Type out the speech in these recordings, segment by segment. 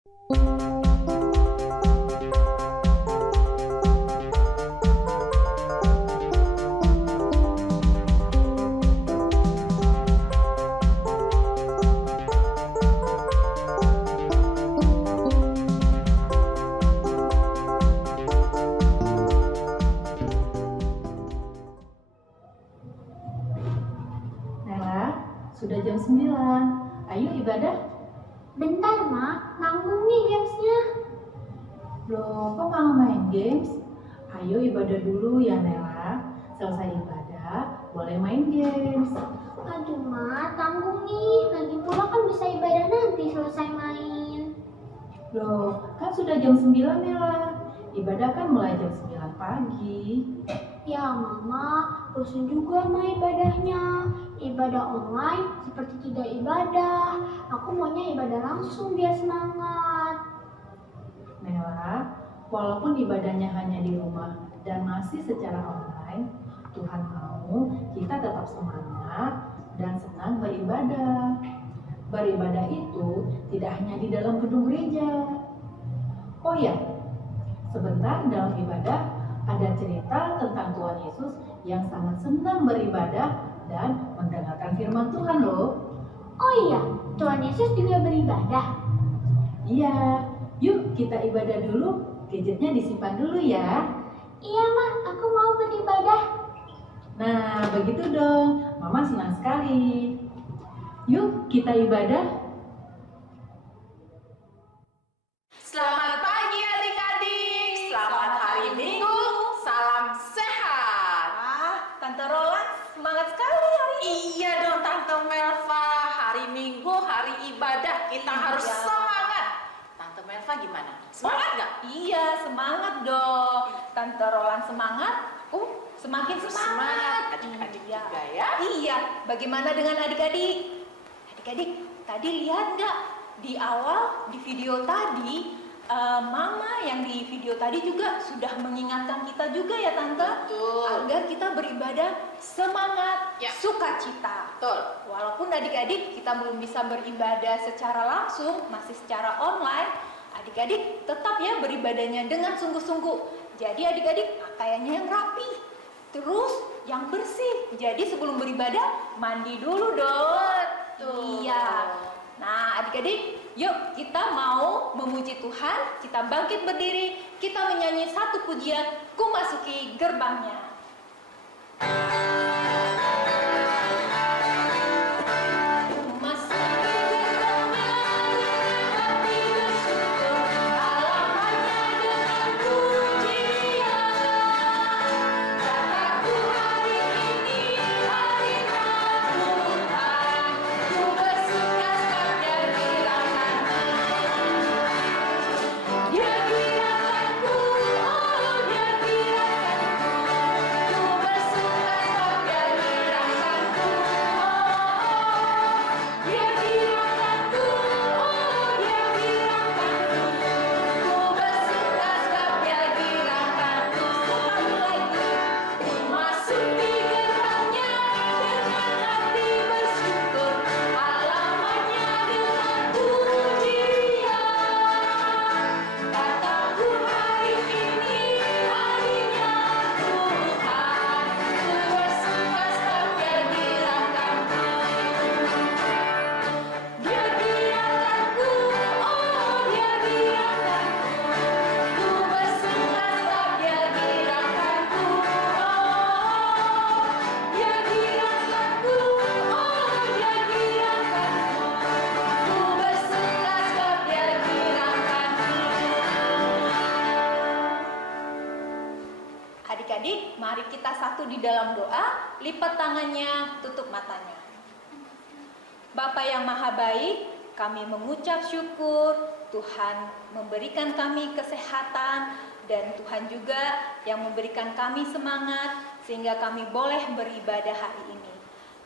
Nela, sudah jam 9. Ayo ibadah. Bentar, Mak. Nanggung nih gamesnya. Loh, kok malah main games? Ayo ibadah dulu ya Nela. Selesai ibadah, boleh main games. Aduh, Mak. Tanggung nih. Lagi pula kan bisa ibadah nanti selesai main. Loh, kan sudah jam 9 Nela. Ibadah kan mulai jam 9 pagi. Ya, Mama. Bosan juga sama ibadahnya. Ibadah online seperti tidak ibadah. Aku maunya ibadah langsung biar semangat. Nela, walaupun ibadahnya hanya di rumah dan masih secara online, Tuhan mau kita tetap semangat dan senang beribadah. Beribadah itu tidak hanya di dalam gedung gereja. Oh ya, sebentar dalam ibadah ada cerita tentang Tuhan Yesus yang sangat senang beribadah dan mendengarkan firman Tuhan loh. Oh iya, Tuhan Yesus juga beribadah. Iya, yuk kita ibadah dulu. Gadgetnya disimpan dulu ya. Iya, Mak. Aku mau beribadah. Nah, begitu dong. Mama senang sekali. Yuk kita ibadah. Selamat pagi adik-adik, selamat hari Minggu, salam sehat. Tante Roland semangat sekali hari ini. Iya dong Tante Melva, hari Minggu, hari ibadah, kita harus Iya. semangat. Tante Melva gimana? Semangat nggak? Iya, semangat dong. Tante Roland semangat, semakin Harus semangat. semangat, adik-adik Iya. juga ya. Iya, bagaimana dengan adik-adik? Adik-adik, tadi lihat nggak di awal di video tadi, Mama yang di video tadi juga sudah mengingatkan kita juga ya Tante, Betul. agar kita beribadah semangat, Ya. sukacita. Betul. Walaupun adik-adik kita belum bisa beribadah secara langsung, masih secara online, adik-adik tetap ya beribadahnya dengan sungguh-sungguh. Jadi adik-adik pakaiannya yang rapi, terus yang bersih. Jadi sebelum beribadah mandi dulu dong. Betul. Iya. Nah adik-adik, yuk kita mau memuji Tuhan, kita bangkit berdiri, kita menyanyi satu pujian, Ku Masuki Gerbangnya. Adik-adik, mari kita satu di dalam doa, lipat tangannya, tutup matanya. Bapa yang maha baik, kami mengucap syukur Tuhan memberikan kami kesehatan dan Tuhan juga yang memberikan kami semangat sehingga kami boleh beribadah hari ini.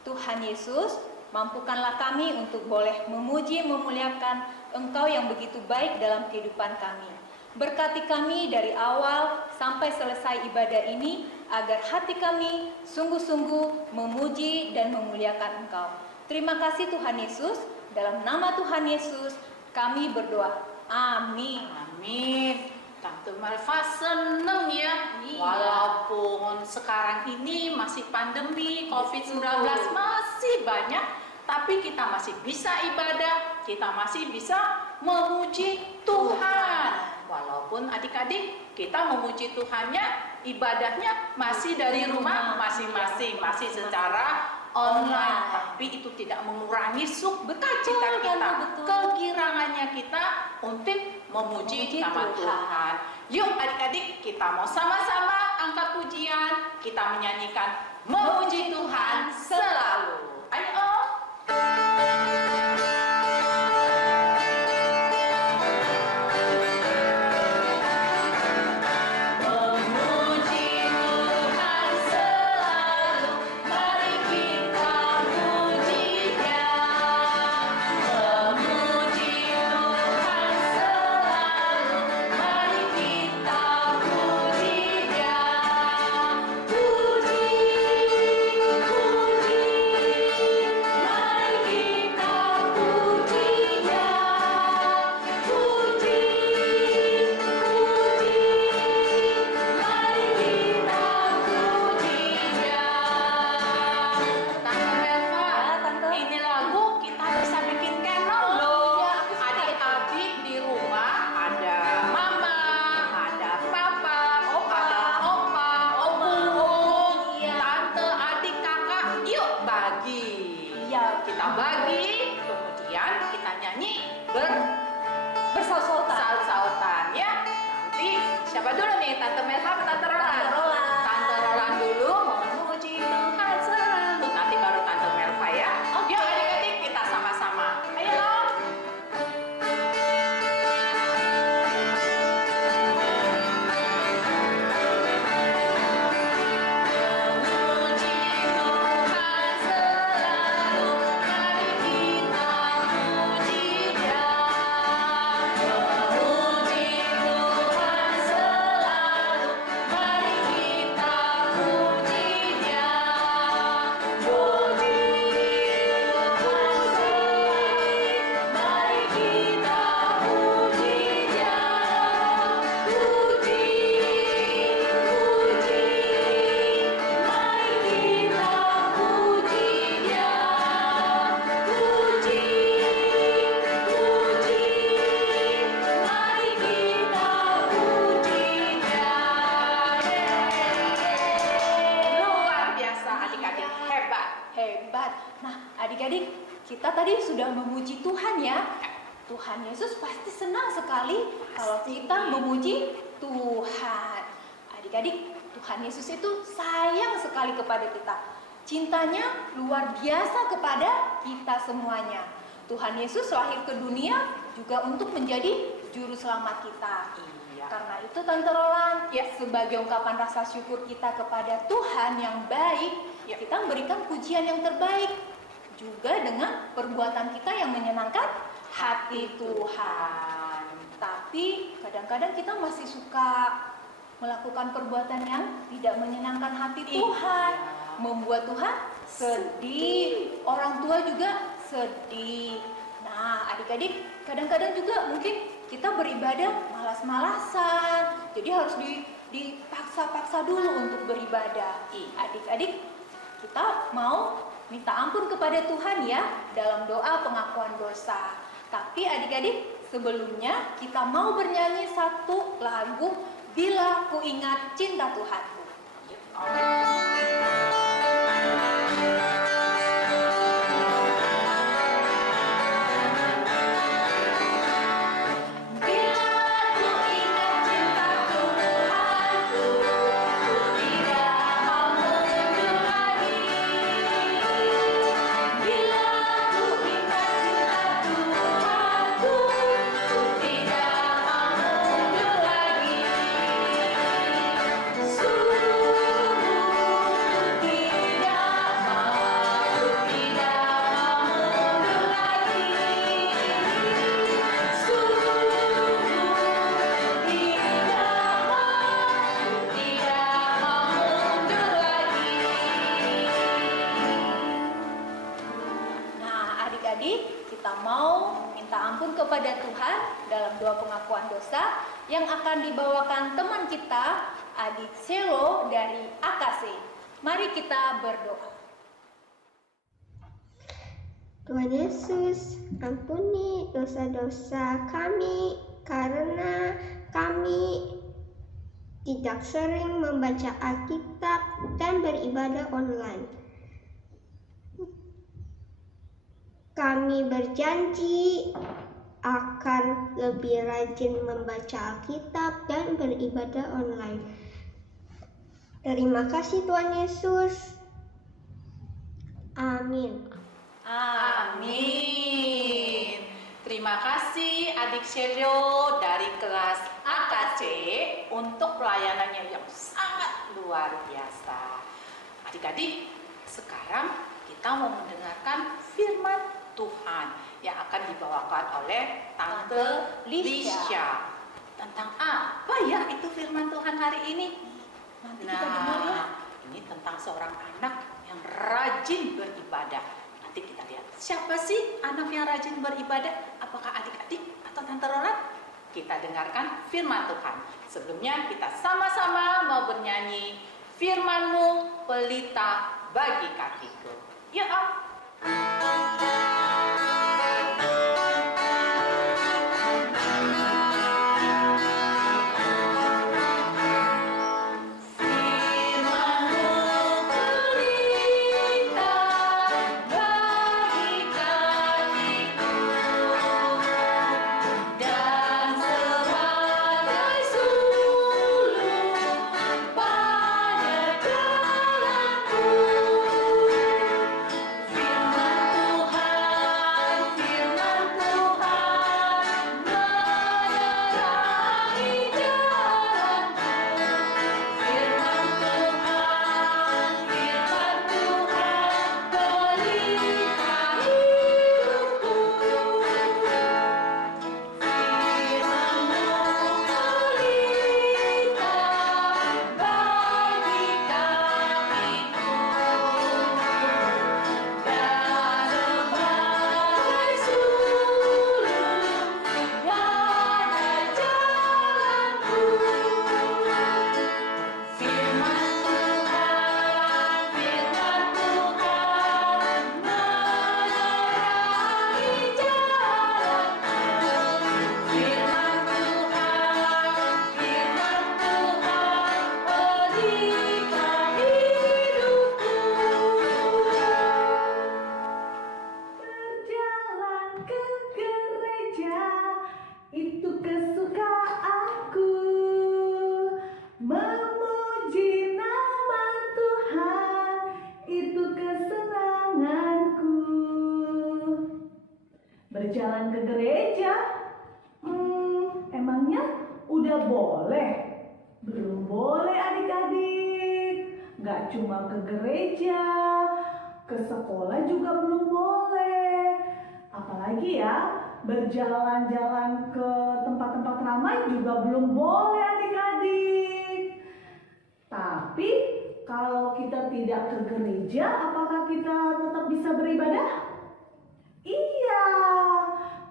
Tuhan Yesus, mampukanlah kami untuk boleh memuji, memuliakan Engkau yang begitu baik dalam kehidupan kami. Berkati kami dari awal sampai selesai ibadah ini, agar hati kami sungguh-sungguh memuji dan memuliakan Engkau. Terima kasih Tuhan Yesus, dalam nama Tuhan Yesus kami berdoa. Amin. Amin. Tante Melva seneng ya, Iya. walaupun sekarang ini masih pandemi COVID-19 masih banyak, tapi kita masih bisa ibadah, kita masih bisa memuji Tuhan. Walaupun adik-adik kita memuji Tuhannya, ibadahnya masih dari rumah masing-masing, masih secara online, tapi itu tidak mengurangi sukacita Betul, kita, betul. kegirangannya kita untuk memuji nama Tuhan. Yuk adik-adik, kita mau sama-sama angkat pujian, kita menyanyikan memuji Tuhan selalu. Ayo. Memuji Tuhan selalu, mari kita puji Dia. Memuji Tuhan selalu, mari kita puji Dia. Puji, puji, mari kita puji Dia. Puji, puji, mari kita puji Dia. Tante Melva, Tante. ini lagu kita bisa bikin canon loh. Adik-adik di rumah ada mama, ada papa, ada opa, obu, Iya. tante, adik, kakak. Yuk bagi. Iya. Kita bagi, kemudian kita nyanyi Bersaut-sautan. bersaut-sautan ya. Nanti siapa dulu nih? Tante Melva atau Tante Roland? Tante Roland. Tante Roland dulu memuji Tuhan selalu. Nanti baru Tante Melva ya. Yuk adik-adik kita sama-sama. Ayo. Memuji Tuhan selalu, mari kita puji Dia. Memuji Tuhan selalu, mari kita puji Dia. Puji, puji, mari kita puji Dia. Puji, puji, mari kita puji Dia. Puji, puji, mari kita puji Dia. Luar biasa adik-adik, hebat. Hebat. Nah, adik-adik, kita tadi sudah memuji Tuhan ya. Tuhan Yesus pasti senang sekali kalau kita memuji Tuhan. Adik-adik, Tuhan Yesus itu sayang sekali kepada kita. Cintanya luar biasa kepada kita semuanya. Tuhan Yesus lahir ke dunia juga untuk menjadi juru selamat kita. Iya. Karena itu Tante Roland, Ya. sebagai ungkapan rasa syukur kita kepada Tuhan yang baik, Ya. kita memberikan pujian yang terbaik juga dengan perbuatan kita yang menyenangkan hati Tuhan. Tapi kadang-kadang kita masih suka melakukan perbuatan yang tidak menyenangkan hati Tuhan, membuat Tuhan sedih, orang tua juga sedih. Nah, adik-adik, kadang-kadang juga mungkin kita beribadah malas-malasan, jadi harus dipaksa-paksa dulu untuk beribadah. Adik-adik, kita mau minta ampun kepada Tuhan ya dalam doa pengakuan dosa. Tapi adik-adik, sebelumnya kita mau bernyanyi satu lagu, Bila Ku Ingat Cinta Tuhanku. Bila ku ingat cinta Tuhanku, ku tidak mau mundur lagi. Bila ku ingat cinta Tuhanku, ku tidak mau mundur lagi. Sungguh pengakuan dosa yang akan dibawakan teman kita, Adik Selo dari AKC. Mari kita berdoa. Tuhan Yesus, ampuni dosa-dosa kami karena kami tidak sering membaca Alkitab dan beribadah online. Kami berjanji akan lebih rajin membaca Alkitab dan beribadah online. Terima kasih Tuhan Yesus. Amin. Amin. Terima kasih Adik Selo dari kelas AKC untuk pelayanannya yang sangat luar biasa. Adik-adik, sekarang kita mau mendengarkan firman Tuhan yang akan dibawakan oleh Tante Lisha. Tentang apa ya itu firman Tuhan hari ini? Nanti kita dengar ya. Ini tentang seorang anak yang rajin beribadah. Nanti kita lihat siapa sih anak yang rajin beribadah? Apakah adik-adik atau Tante Roland? Kita dengarkan firman Tuhan. Sebelumnya kita sama-sama mau bernyanyi Firman-Mu pelita bagi kakiku. Yuk Om. Berjalan ke gereja? Emangnya udah boleh? Belum boleh adik-adik. Gak cuma ke gereja, ke sekolah juga belum boleh. Apalagi ya, berjalan-jalan ke tempat-tempat ramai juga belum boleh adik-adik. Tapi kalau kita tidak ke gereja, apakah kita tetap bisa beribadah? Iya,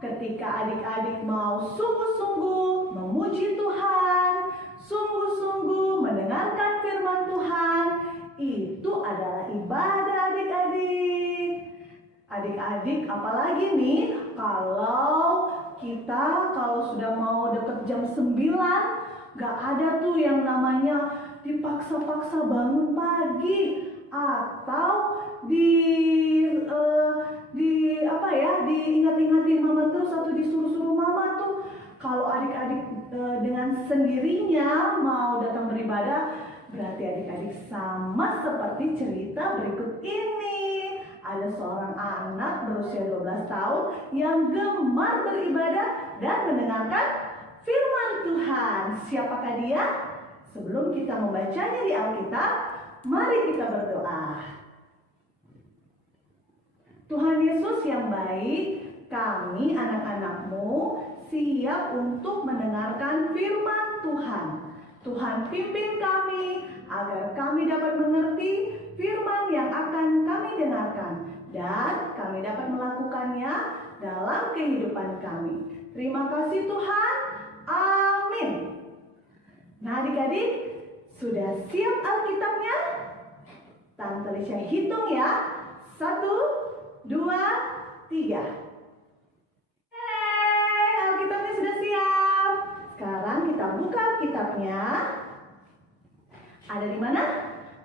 ketika adik-adik mau sungguh-sungguh memuji Tuhan, sungguh-sungguh mendengarkan firman Tuhan, itu adalah ibadah adik-adik. Adik-adik, apalagi nih kalau sudah mau deket jam 9, gak ada tuh yang namanya dipaksa-paksa bangun pagi atau diingat-ingatin mama terus atau disuruh-suruh mama tuh. Kalau adik-adik dengan sendirinya mau datang beribadah, berarti adik-adik sama seperti cerita berikut ini. Ada seorang anak berusia 12 tahun yang gemar beribadah dan mendengarkan firman Tuhan. Siapakah dia? Sebelum kita membacanya di Alkitab, mari kita berdoa. Tuhan Yesus yang baik, kami anak-anak-Mu siap untuk mendengarkan firman Tuhan. Tuhan pimpin kami agar kami dapat mengerti firman yang akan kami dengarkan dan kami dapat melakukannya dalam kehidupan kami. Terima kasih Tuhan. Adik-adik, sudah siap Alkitabnya? Tante Lisha hitung ya. 1, 2, 3. Alkitabnya sudah siap. Sekarang kita buka Alkitabnya. Ada di mana?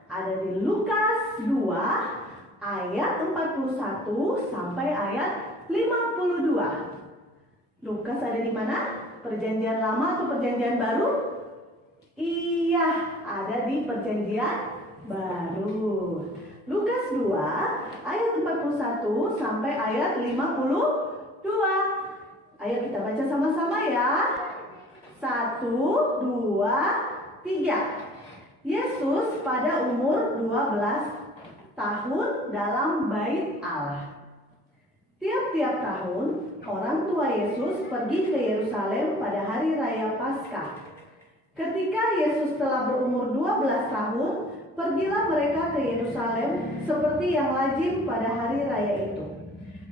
Ada di Lukas 2 ayat 41 sampai ayat 52. Lukas ada di mana? Perjanjian lama atau perjanjian baru? Iya, ada di perjanjian baru. Lukas 2 ayat 41 sampai ayat 52. Ayo kita baca sama-sama ya. 1, 2, 3. Yesus pada umur 12 tahun dalam bait Allah. Tiap-tiap tahun, orang tua Yesus pergi ke Yerusalem pada hari raya Paskah. Ketika Yesus telah berumur 12 tahun, pergilah mereka ke Yerusalem seperti yang lazim pada hari raya itu.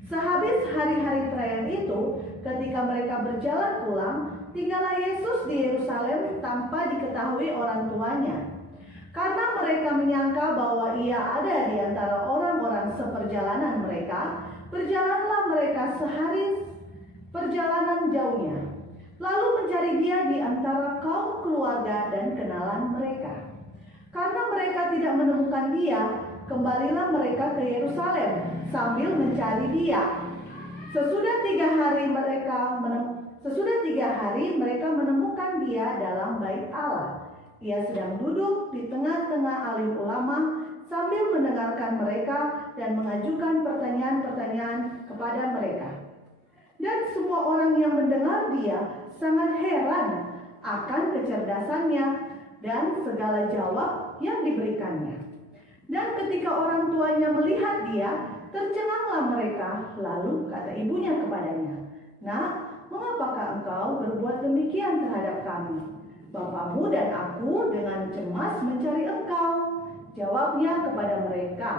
Sehabis hari-hari perayaan itu, ketika mereka berjalan pulang, tinggallah Yesus di Yerusalem tanpa diketahui orang tuanya. Karena mereka menyangka bahwa ia ada di antara orang-orang seperjalanan mereka, berjalanlah mereka sehari perjalanan jauhnya, lalu mencari dia di antara kaum keluarga dan kenalan mereka. Karena mereka tidak menemukan dia, kembalilah mereka ke Yerusalem sambil mencari dia. Sesudah 3 hari mereka menemukan dia dalam bait Allah. Ia sedang duduk di tengah-tengah alim ulama sambil mendengarkan mereka dan mengajukan pertanyaan-pertanyaan kepada mereka. Dan semua orang yang mendengar dia sangat heran akan kecerdasannya dan segala jawab yang diberikannya. Dan ketika orang tuanya melihat dia, tercenganglah mereka. Lalu kata ibunya kepadanya, "Nak, mengapakah engkau berbuat demikian terhadap kami? Bapakmu dan aku dengan cemas mencari engkau." Jawabnya kepada mereka,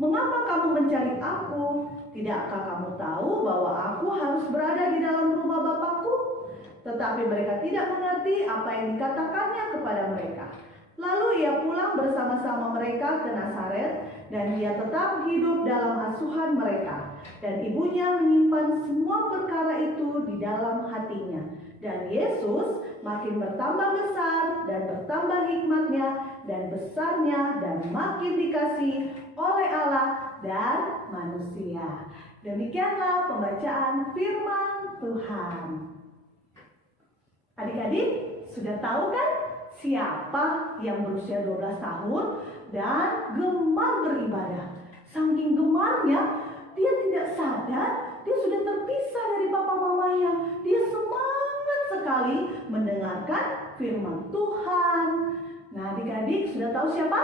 "Mengapa kamu mencari aku? Tidakkah kamu tahu bahwa aku harus berada di dalam rumah Bapakku?" Tetapi mereka tidak mengerti apa yang dikatakannya kepada mereka. Lalu ia pulang bersama-sama mereka ke Nazaret, dan ia tetap hidup dalam asuhan mereka. Dan ibunya menyimpan semua perkara itu di dalam hatinya. Dan Yesus makin bertambah besar dan bertambah hikmatnya dan besarnya dan makin dikasihi oleh Allah dan manusia. Demikianlah pembacaan firman Tuhan. Adik-adik, sudah tahu kan siapa yang berusia 12 tahun dan gemar beribadah? Saking gemarnya, dia tidak sadar dia sudah terpisah dari papa mamanya. Dia semangat sekali mendengarkan firman Tuhan. Nah, adik-adik sudah tahu siapa?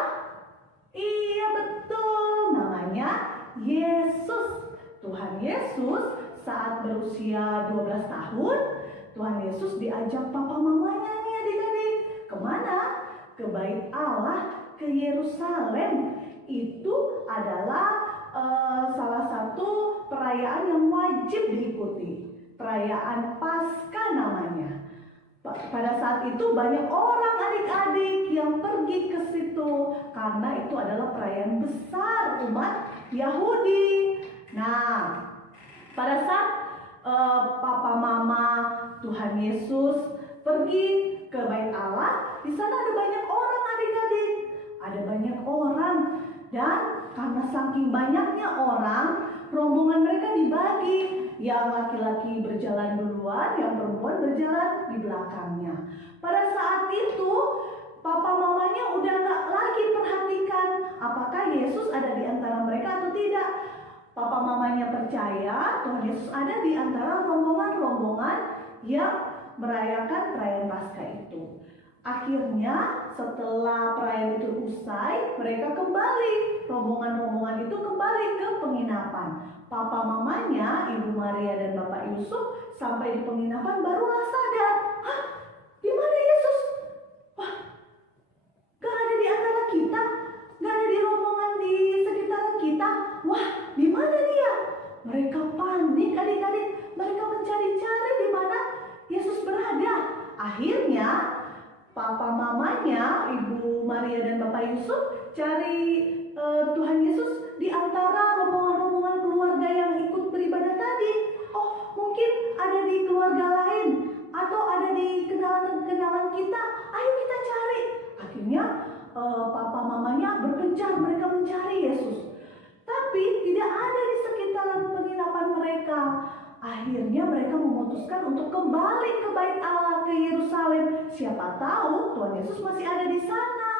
Iya, betul, namanya Yesus. Tuhan Yesus saat berusia 12 tahun, Tuhan Yesus diajak papa mamanya nih adik-adik. Kemana? Ke bait Allah, ke Yerusalem. Itu adalah salah satu perayaan yang wajib diikuti. Perayaan Paskah namanya. Pada saat itu banyak orang adik-adik yang pergi ke situ karena itu adalah perayaan besar umat Yahudi. Nah, pada saat papa mama Tuhan Yesus pergi ke bait Allah, di sana ada banyak orang adik-adik. Ada banyak orang, dan karena saking banyaknya orang, rombongan mereka dibagi. Yang laki-laki berjalan duluan, yang perempuan berjalan di belakangnya. Pada saat itu, papa mamanya udah gak lagi perhatikan apakah Yesus ada di antara mereka atau tidak. Papa mamanya percaya Tuhan Yesus ada di antara rombongan-rombongan yang merayakan perayaan Paskah itu. Akhirnya setelah perayaan itu usai, mereka kembali. Rombongan-rombongan itu kembali ke penginapan. Papa mamanya, Ibu Maria dan Bapak Yusuf sampai di penginapan barulah sadar. Hah? Di mana Yesus? Wah, gak ada di antara kita. Gak ada di rombongan di sekitaran kita. Wah, di mana dia? Mereka panik adik-adik. Mereka mencari-cari di mana Yesus berada. Akhirnya papa mamanya, Ibu Maria dan Bapak Yusuf, cari Tuhan Yesus di antara rombongan-rombongan keluarga yang ikut beribadah tadi. Oh, mungkin ada di keluarga lain atau ada di kenalan-kenalan kita. Ayo kita cari. Akhirnya papa mamanya berpencar, mereka mencari Yesus. Tapi tidak ada di sekitaran penginapan mereka. Akhirnya mereka memutuskan untuk kembali ke Bait Allah, ke Yerusalem. Siapa tahu Tuhan Yesus masih ada di sana.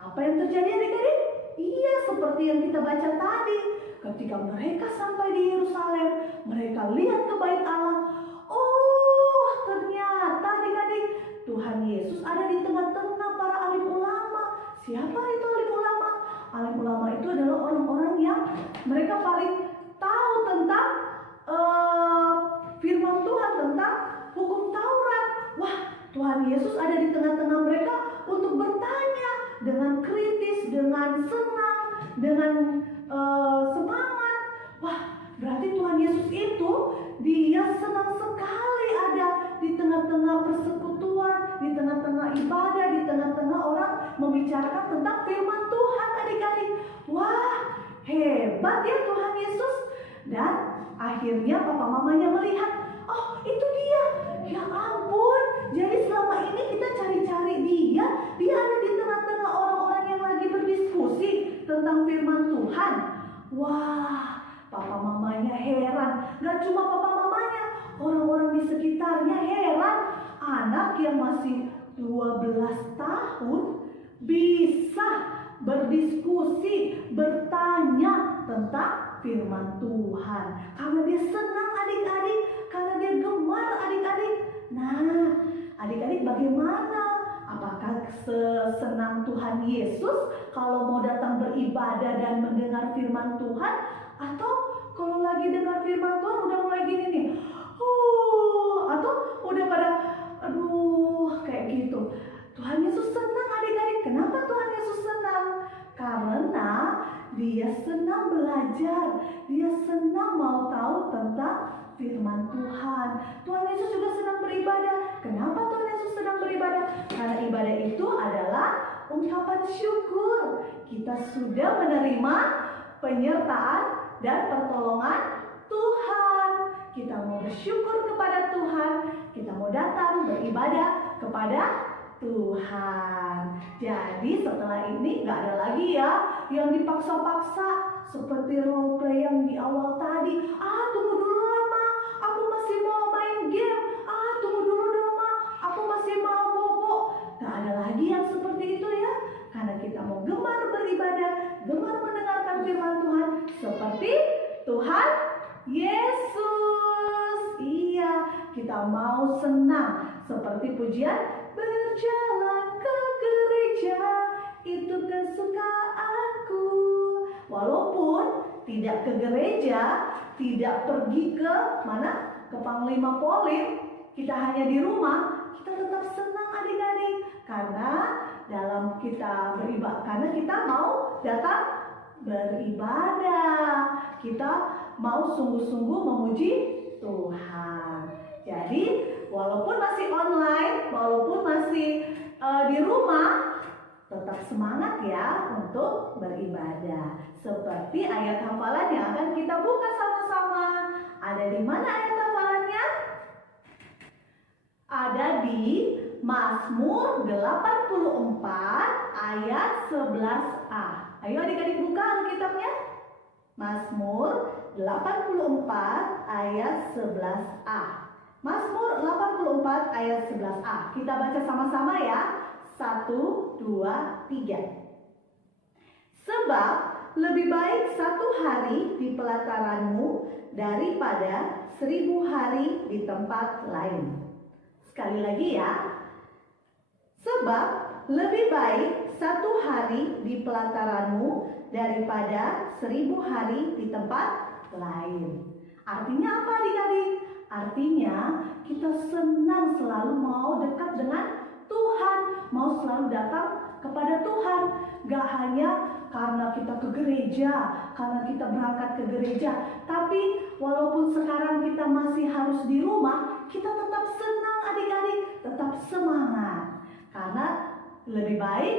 Apa yang terjadi adik-adik? Iya, seperti yang kita baca tadi. Ketika mereka sampai di Yerusalem, mereka lihat ke Bait Allah. Oh, ternyata adik-adik, Tuhan Yesus ada di tengah-tengah para alim ulama. Siapa itu alim ulama? Alim ulama itu adalah orang-orang yang mereka paling tahu tentang firman Tuhan, tentang hukum Taurat. Wah, Tuhan Yesus ada di tengah-tengah mereka untuk bertanya dengan kritis, dengan senang, dengan semangat. Wah, berarti Tuhan Yesus itu dia senang sekali ada di tengah-tengah persekutuan, di tengah-tengah ibadah, di tengah-tengah orang membicarakan tentang firman Tuhan adik-adik. Wah, hebat ya Tuhan Yesus. Dan akhirnya papa mamanya melihat, oh itu dia. Ya ampun, jadi selama ini kita cari-cari dia. Dia ada di tengah-tengah orang-orang yang lagi berdiskusi tentang firman Tuhan. Wah, papa mamanya heran. Gak cuma papa mamanya, orang-orang di sekitarnya heran. Anak yang masih 12 tahun bisa berdiskusi, bertanya tentang firman Tuhan. Karena dia senang adik-adik, karena dia gemar adik-adik. Nah, adik-adik bagaimana? Apakah sesenang Tuhan Yesus kalau mau datang beribadah dan mendengar firman Tuhan? Atau kalau lagi dengar firman Tuhan udah mulai gini nih, atau udah pada aduh kayak gitu. Tuhan Yesus senang adik-adik. Kenapa Tuhan Yesus senang? Karena dia senang belajar, dia senang mau tahu tentang firman Tuhan. Tuhan Yesus juga senang beribadah. Kenapa Tuhan Yesus senang beribadah? Karena ibadah itu adalah ungkapan syukur. Kita sudah menerima penyertaan dan pertolongan Tuhan. Kita mau bersyukur kepada Tuhan. Kita mau datang beribadah kepada Tuhan. Jadi setelah ini gak ada lagi ya yang dipaksa-paksa seperti role play yang di awal tadi. Tunggu dulu lama, aku masih mau main game. Tunggu dulu dong ma, aku masih mau bobo. Gak ada lagi yang seperti itu ya. Karena kita mau gemar beribadah, gemar mendengarkan firman Tuhan seperti Tuhan Yesus. Iya, kita mau senang seperti pujian berjalan ke gereja, itu kesukaanku. Walaupun tidak ke gereja, tidak pergi ke mana? Ke Panglima Polim, kita hanya di rumah, kita tetap senang adik-adik. Karena dalam kita beribadah, karena kita mau datang beribadah. Kita mau sungguh-sungguh memuji Tuhan. Jadi walaupun masih online, walaupun masih di rumah, tetap semangat ya untuk beribadah. Seperti ayat hafalan yang akan kita buka sama-sama. Ada di mana ayat hafalannya? Ada di Mazmur 84 ayat 11a. Ayo adik-adik buka Alkitabnya. Mazmur 84 ayat 11a. Mazmur 84 ayat 11a. Kita baca sama-sama ya. 1, 2, 3. Sebab lebih baik 1 hari di pelataranmu daripada 1000 hari di tempat lain. Sekali lagi ya. Sebab lebih baik 1 hari di pelataranmu daripada 1000 hari di tempat lain. Artinya apa adik-adik? Artinya kita senang selalu mau dekat dengan Tuhan, mau selalu datang kepada Tuhan. Gak hanya karena kita ke gereja, karena kita berangkat ke gereja, tapi walaupun sekarang kita masih harus di rumah, kita tetap senang adik-adik, tetap semangat. Karena Lebih baik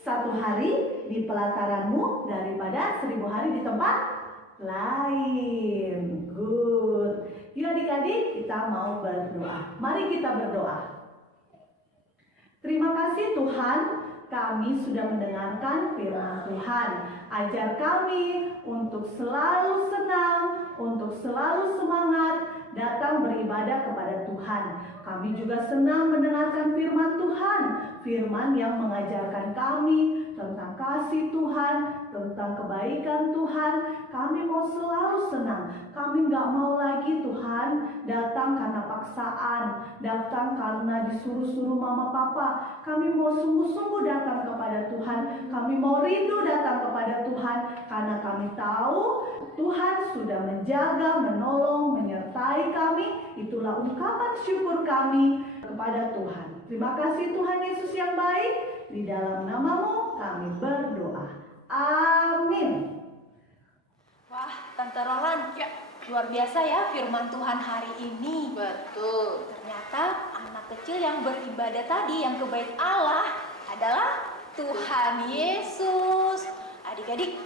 1 hari di pelataranmu daripada 1000 hari di tempat lain. Good. Yuk adik-adik, kita mau berdoa. Mari kita berdoa. Terima kasih Tuhan, kami sudah mendengarkan firman Tuhan. Ajar kami untuk selalu senang, untuk selalu semangat datang beribadah kepada Tuhan. Kami juga senang mendengarkan firman Tuhan, firman yang mengajarkan kami tentang kasih Tuhan, tentang kebaikan Tuhan. Kami mau selalu senang. Kami nggak mau lagi Tuhan datang karena paksaan, datang karena disuruh-suruh mama papa. Kami mau sungguh-sungguh datang kepada Tuhan. Kami mau rindu datang kepada Tuhan karena kami tahu Tuhan sudah menjaga, menolong, menyertai kami. Itulah ungkapan syukur kami kepada Tuhan. Terima kasih Tuhan Yesus yang baik. Di dalam nama-Mu kami berdoa. Amin. Wah, Tante Roland, luar biasa ya firman Tuhan hari ini. Betul. Ternyata anak kecil yang beribadah tadi yang ke bait Allah adalah Tuhan Yesus. Adik-adik,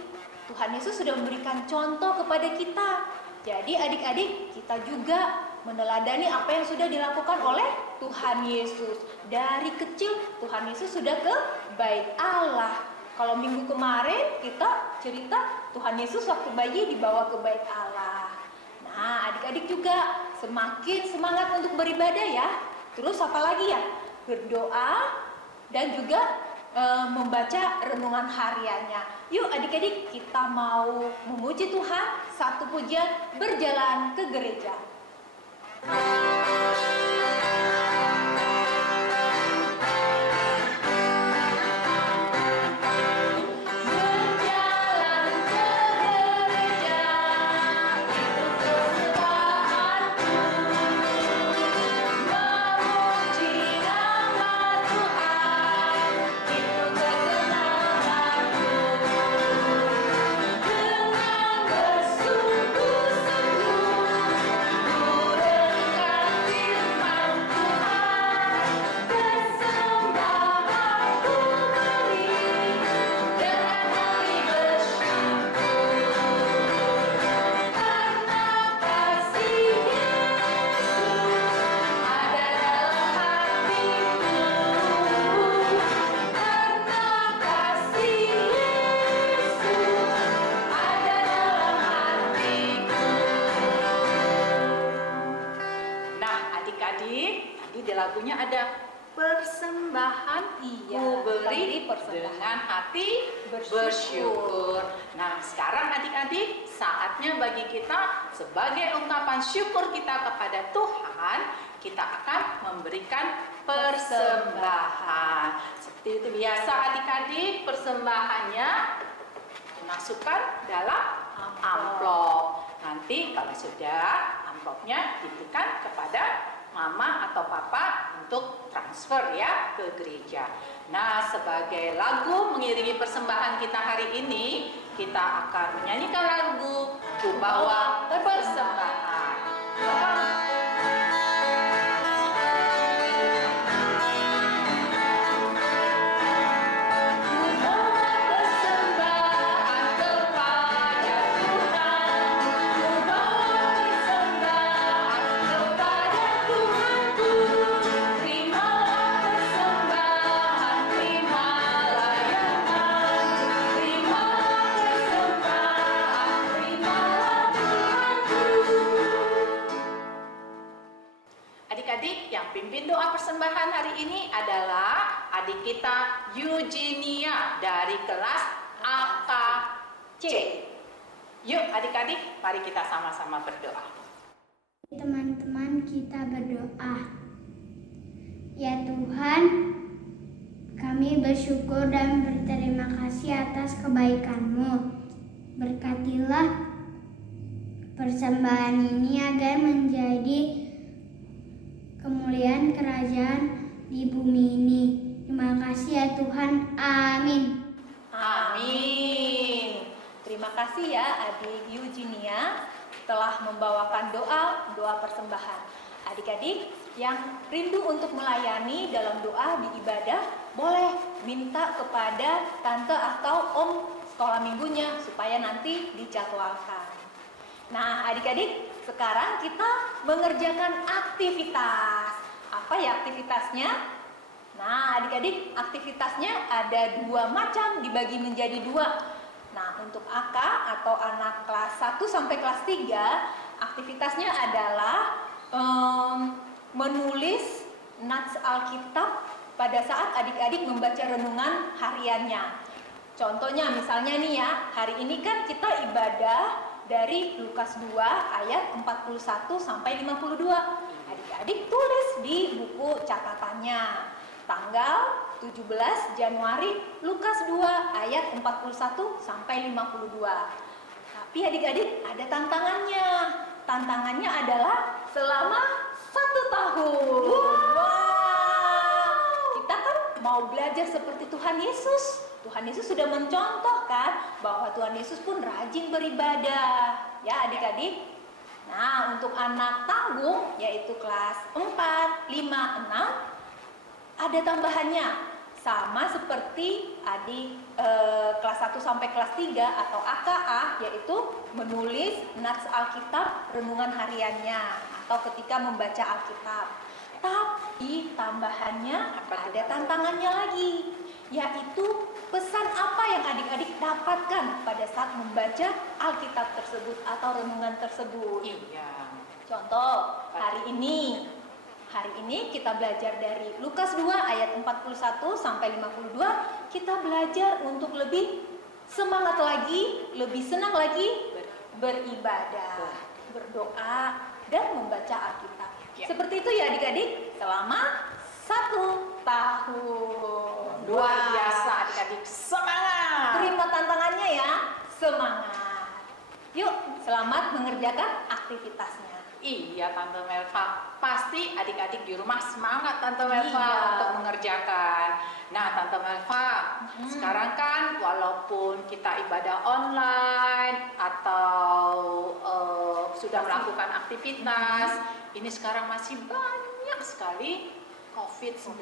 Tuhan Yesus sudah memberikan contoh kepada kita. Jadi adik-adik, kita juga meneladani apa yang sudah dilakukan oleh Tuhan Yesus. Dari kecil Tuhan Yesus sudah ke bait Allah. Kalau minggu kemarin kita cerita Tuhan Yesus waktu bayi dibawa ke bait Allah. Nah, adik-adik juga semakin semangat untuk beribadah ya. Terus apa lagi ya? Berdoa dan juga membaca renungan hariannya. Yuk adik-adik, kita mau memuji Tuhan, satu pujian berjalan ke gereja. Lagunya ada persembahan ku beri dengan hati bersyukur. Nah, sekarang adik-adik, saatnya bagi kita sebagai ungkapan syukur kita kepada Tuhan, kita akan memberikan persembahan. Seperti itu biasa adik-adik, persembahannya dimasukkan dalam amplop. Nanti kalau sudah amplopnya diberikan kepada mama atau papa untuk transfer ya ke gereja. Nah, sebagai lagu mengiringi persembahan kita hari ini, kita akan menyanyikan lagu Ku Bawa Persembahan. Adik-adik, yang pimpin doa persembahan hari ini adalah adik kita Eugenia dari kelas AKC. Yuk adik-adik, mari kita sama-sama berdoa. Teman-teman, kita berdoa. Ya Tuhan, kami bersyukur dan berterima kasih atas kebaikan-Mu. Berkatilah persembahan ini agar menjadi kemuliaan kerajaan di bumi ini. Terima kasih ya Tuhan. Amin. Amin. Terima kasih ya adik Eugenia telah membawakan doa persembahan. Adik-adik, Yang rindu untuk melayani dalam doa di ibadah, boleh minta kepada tante atau om sekolah minggunya supaya nanti dijadwalkan. Nah, adik-adik, sekarang kita mengerjakan aktivitas. Apa ya aktivitasnya? Nah, adik-adik, aktivitasnya ada 2 macam, dibagi menjadi 2. Nah, untuk AK atau anak kelas 1 sampai kelas 3, aktivitasnya adalah menulis nats Alkitab pada saat adik-adik membaca renungan hariannya. Contohnya misalnya nih ya, hari ini kan kita ibadah dari Lukas 2 ayat 41 sampai 52. Adik-adik tulis di buku catatannya. Tanggal 17 Januari Lukas 2 ayat 41 sampai 52. Tapi adik-adik ada tantangannya. Tantangannya adalah selama 1 tahun. Kita kan mau belajar seperti Tuhan Yesus. Tuhan Yesus sudah mencontohkan bahwa Tuhan Yesus pun rajin beribadah. Ya adik-adik. Nah, untuk anak tanggung yaitu kelas 4, 5, 6 ada tambahannya. Sama seperti adik kelas 1 sampai kelas 3 atau AKA, yaitu menulis nats Alkitab renungan hariannya atau ketika membaca Alkitab. Tapi tambahannya ada tantangannya lagi, yaitu pesan apa yang adik-adik dapatkan pada saat membaca Alkitab tersebut atau renungan tersebut. Iya. Contoh, hari ini kita belajar dari Lukas 2 ayat 41 sampai 52. Kita belajar untuk lebih semangat lagi, lebih senang lagi beribadah, berdoa, dan membaca Alkitab. Ya. Seperti itu ya adik-adik, selama 1 tahun. Luar biasa adik-adik, semangat. Terima tantangannya ya, semangat. Yuk, selamat mengerjakan aktivitasnya. Iya Tante Melva, pasti adik-adik di rumah semangat Tante Melva Iya. untuk mengerjakan. Nah Tante Melva, sekarang kan walaupun kita ibadah online atau sudah melakukan aktivitas, ini sekarang masih banyak sekali COVID-19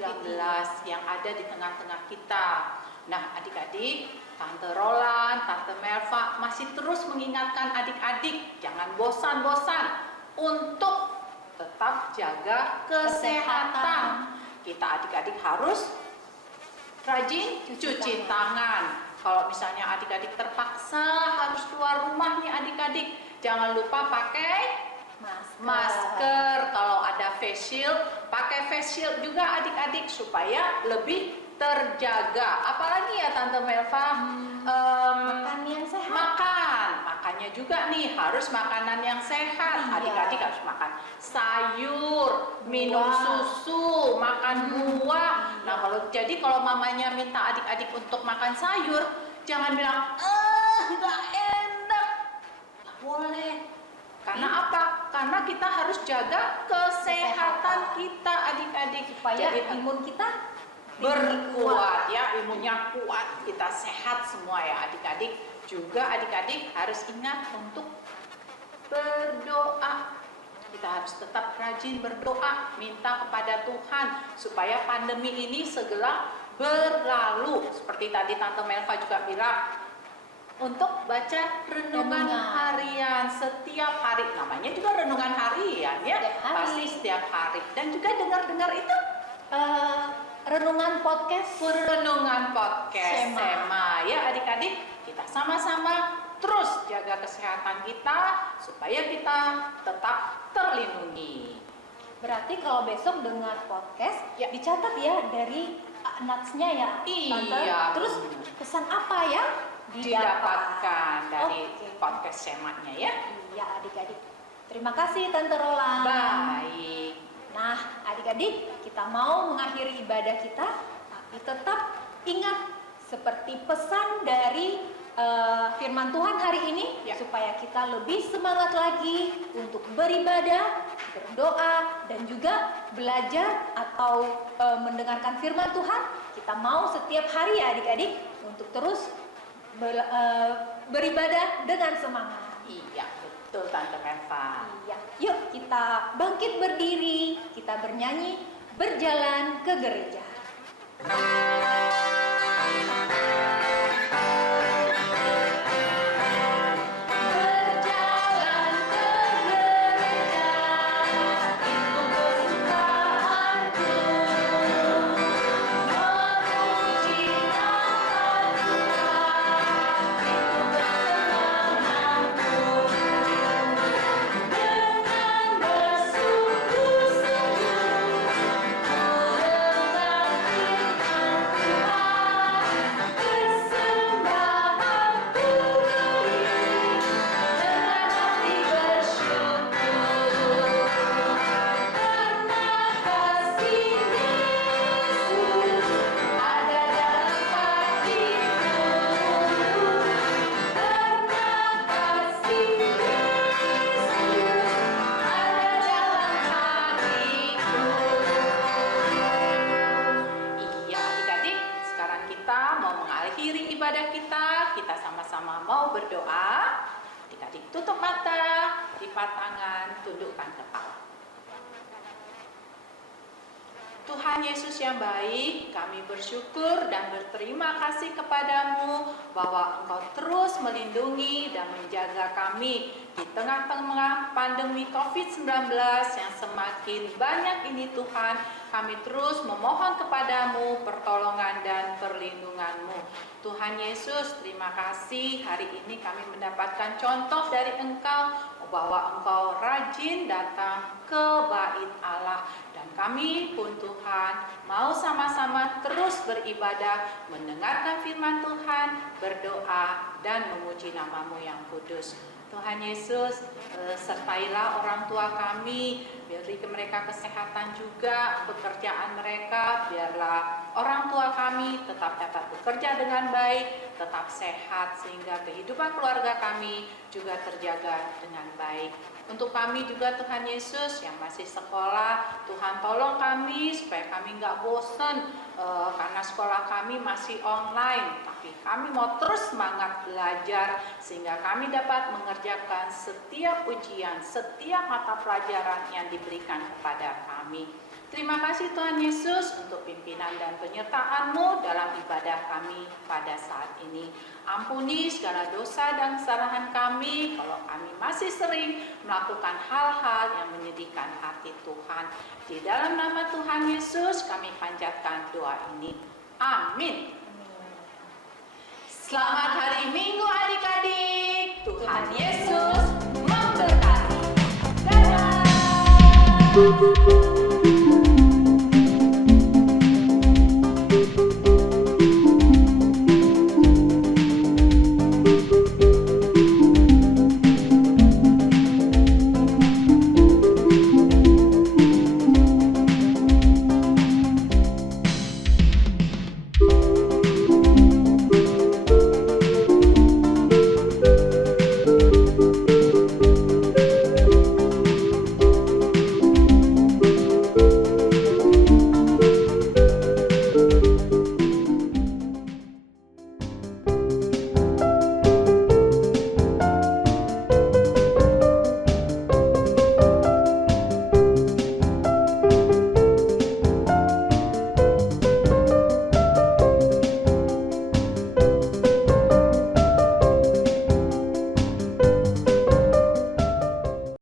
yang ada di tengah-tengah kita. Nah adik-adik, Tante Roland, Tante Melva masih terus mengingatkan adik-adik jangan bosan-bosan untuk tetap jaga kesehatan. Kita adik-adik harus rajin cuci tangan. Kalau misalnya adik-adik terpaksa harus keluar rumah nih adik-adik, jangan lupa pakai masker. Kalau ada face shield, pakai face shield juga adik-adik supaya lebih terjaga. Apalagi ya Tante Melva, Makan yang sehat. Makannya juga nih harus makanan yang sehat. Iya. Adik-adik harus makan sayur, minum susu, makan buah. Nah kalau mamanya minta adik-adik untuk makan sayur, jangan bilang nggak enak. Nggak boleh. Karena apa? Karena kita harus jaga kesehatan kita adik-adik Supaya Jadi, imun kita berkuat ya, imunnya kuat, kita sehat semua ya adik-adik. Juga adik-adik harus ingat untuk berdoa. Kita harus tetap rajin berdoa, minta kepada Tuhan supaya pandemi ini segera berlalu. Seperti tadi Tante Melva juga bilang, untuk baca renungan harian setiap hari. Namanya juga renungan harian ya, Setiap hari. pasti setiap hari. Dan juga dengar-dengar itu renungan podcast Sema ya adik-adik, kita sama-sama terus jaga kesehatan kita supaya kita tetap terlindungi. Berarti kalau besok dengar podcast, Ya. dicatat ya dari natsnya ya, Tante. Iya, Terus benar. pesan apa yang Didapatkan dari Oke. podcast Semanya ya. Iya adik-adik. Terima kasih Tante Roland. Baik. Nah adik-adik, kita mau mengakhiri ibadah kita, tapi tetap ingat seperti pesan dari firman Tuhan hari ini, Ya. supaya kita lebih semangat lagi untuk beribadah, berdoa, dan juga belajar atau mendengarkan firman Tuhan. Kita mau setiap hari ya adik-adik untuk terus beribadah dengan semangat. Iya betul. Betul Tante Merva. Iya, yuk kita bangkit berdiri, kita bernyanyi, berjalan ke gereja. Berjalan ke gereja, itu kesukaanku. Memuji nama Tuhan, itu kesenanganku. Dengan bersungguh-sungguh, ku renungkan firman Tuhan. Persembahanku beri, dengan hati bersyukur. Karena kasih Yesus ada dalam hatiku. Karena kasih Yesus ada dalam hatiku. Iya adik-adik, sekarang kita mau mengakhiri ibadah kita. Kita sama-sama mau berdoa. Adik-adik tutup mata, lipat tangan, tundukkan kepala. Tuhan Yesus yang baik, kami bersyukur dan berterima kasih kepadamu bahwa Engkau terus melindungi dan menjaga kami di tengah-tengah pandemi COVID-19 yang semakin banyak ini Tuhan. Kami terus memohon kepadamu pertolongan dan perlindungan-Mu. Tuhan Yesus, terima kasih hari ini kami mendapatkan contoh dari Engkau bahwa Engkau rajin datang ke bait Allah. Dan kami pun Tuhan mau sama-sama terus beribadah, mendengarkan firman Tuhan, berdoa, dan memuji nama-Mu yang kudus. Tuhan Yesus, sertailah orang tua kami, beri mereka kesehatan juga, pekerjaan mereka, biarlah orang tua kami tetap dapat bekerja dengan baik, tetap sehat, sehingga kehidupan keluarga kami juga terjaga dengan baik. Untuk kami juga Tuhan Yesus yang masih sekolah, Tuhan tolong kami supaya kami nggak bosan karena sekolah kami masih online. Tapi kami mau terus semangat belajar sehingga kami dapat mengerjakan setiap ujian, setiap mata pelajaran yang diberikan kepada kami. Terima kasih Tuhan Yesus untuk pimpinan dan penyertaan-Mu dalam ibadah kami pada saat ini. Ampuni segala dosa dan kesalahan kami kalau kami masih sering melakukan hal-hal yang menyedihkan hati Tuhan. Di dalam nama Tuhan Yesus kami panjatkan doa ini. Amin. Selamat hari Minggu adik-adik. Tuhan Yesus memberkati. Dadah.